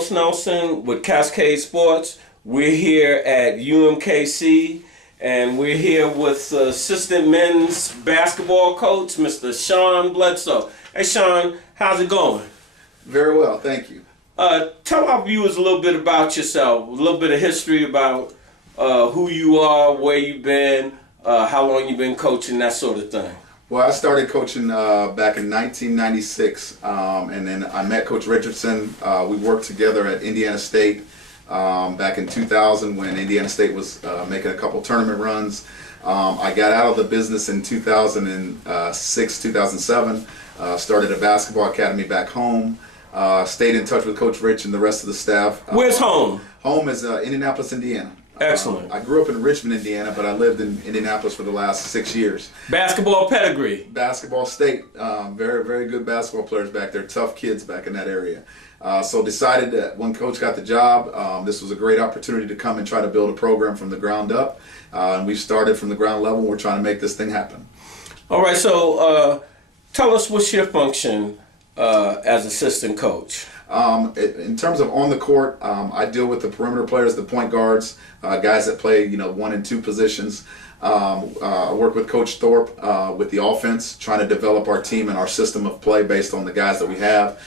Carlos Nelson with Cascade Sports. We're here at UMKC, and we're here with assistant men's basketball coach, Mr. Sean Bledsoe. Hey, Sean, how's it going? Very well, thank you. Tell our viewers a little bit about yourself, a little bit of history about who you are, where you've been, how long you've been coaching, that sort of thing. Well, I started coaching back in 1996, and then I met Coach Richardson. We worked together at Indiana State back in 2000 when Indiana State was making a couple tournament runs. I got out of the business in 2006, 2007, started a basketball academy back home, stayed in touch with Coach Rich and the rest of the staff. Where's home? Home is Indianapolis, Indiana. Excellent. I grew up in Richmond, Indiana, but I lived in Indianapolis for the last 6 years. Basketball pedigree. Basketball state. Very, very good basketball players back there. Tough kids back in that area. So decided that when Coach got the job, this was a great opportunity to come and try to build a program from the ground up. And we've started from the ground level. We're trying to make this thing happen. All right, so tell us what's your function as assistant coach? In terms of on the court, I deal with the perimeter players, the point guards, guys that play, 1 and 2 positions. I work with Coach Thorpe with the offense, trying to develop our team and our system of play based on the guys that we have.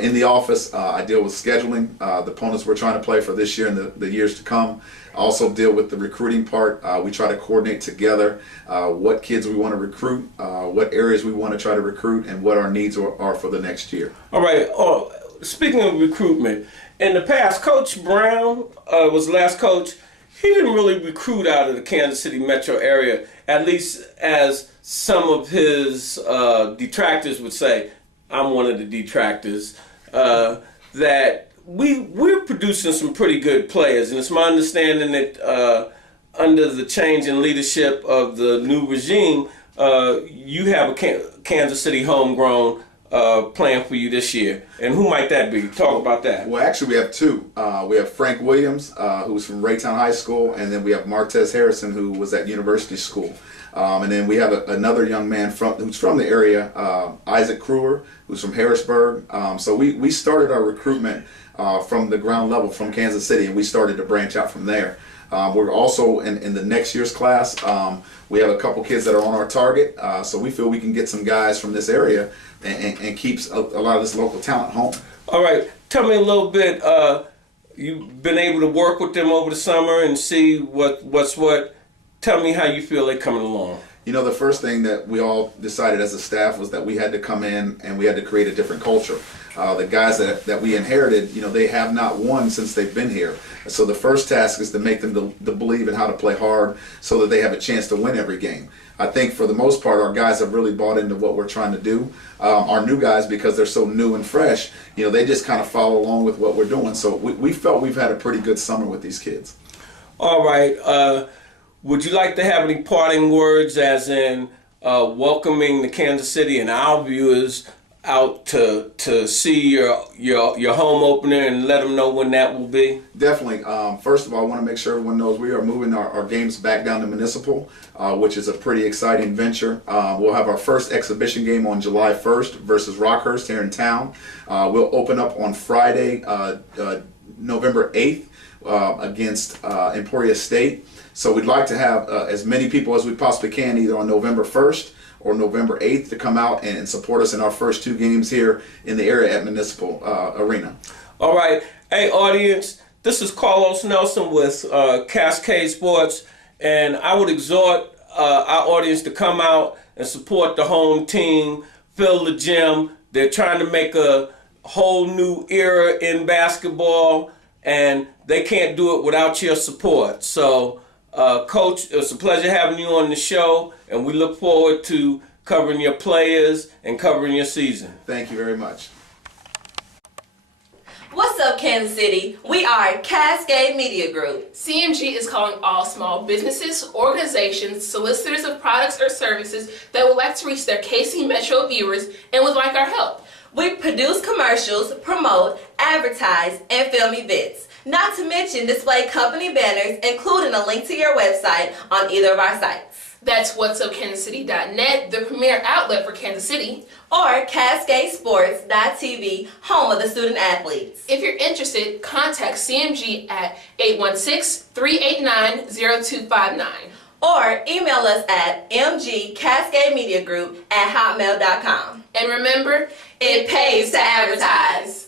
In the office, I deal with scheduling, the opponents we're trying to play for this year and the years to come. I also deal with the recruiting part. We try to coordinate together what kids we want to recruit, what areas we want to try to recruit, and what our needs are for the next year. All right. Speaking of recruitment, in the past, Coach Brown was the last coach. He didn't really recruit out of the Kansas City metro area, at least as some of his detractors would say. I'm one of the detractors. That we're producing some pretty good players, and it's my understanding that under the change in leadership of the new regime, you have a Kansas City homegrown playing for you this year. And who might that be? Talk about that. Well, actually, we have two. We have Frank Williams, who's from Raytown High School, and then we have Martez Harrison, who was at University School. And then we have another young man who's from the area, Isaac Kruer, who's from Harrisburg. So we started our recruitment from the ground level from Kansas City, and we started to branch out from there. We're also in the next year's class. We have a couple kids that are on our target, so we feel we can get some guys from this area and keeps a lot of this local talent home. All right, tell me a little bit. You've been able to work with them over the summer and see what's what. Tell me how you feel they're coming along. The first thing that we all decided as a staff was that we had to come in and we had to create a different culture. The guys that we inherited, they have not won since they've been here. So the first task is to make them to believe in how to play hard so that they have a chance to win every game. I think for the most part, our guys have really bought into what we're trying to do. Our new guys, because they're so new and fresh, they just kind of follow along with what we're doing. So we felt we've had a pretty good summer with these kids. All right. Would you like to have any parting words, as in welcoming the Kansas City and our viewers out to see your home opener and let them know when that will be? Definitely. First of all, I want to make sure everyone knows we are moving our games back down to Municipal, which is a pretty exciting venture. We'll have our first exhibition game on July 1st versus Rockhurst here in town. We'll open up on Friday, November 8th against Emporia State. So we'd like to have as many people as we possibly can, either on November 1st or November 8th, to come out and support us in our first 2 games here in the area at Municipal Arena. All right. Hey, audience, this is Carlos Nelson with Cascade Sports, and I would exhort our audience to come out and support the home team, fill the gym. They're trying to make a whole new era in basketball, and they can't do it without your support. So, Coach, it's a pleasure having you on the show, and we look forward to covering your players and covering your season. Thank you very much. What's up, Kansas City? We are Cascade Media Group. CMG is calling all small businesses, organizations, solicitors of products or services that would like to reach their KC Metro viewers and would like our help. We produce commercials, promote, advertise, and film events. Not to mention display company banners, including a link to your website on either of our sites. That's whatsupkansascity.net, the premier outlet for Kansas City. Or CascadeSports.tv, home of the student athletes. If you're interested, contact CMG at 816-389-0259. Or email us at mgcascademediagroup@hotmail.com. And remember, It pays to advertise.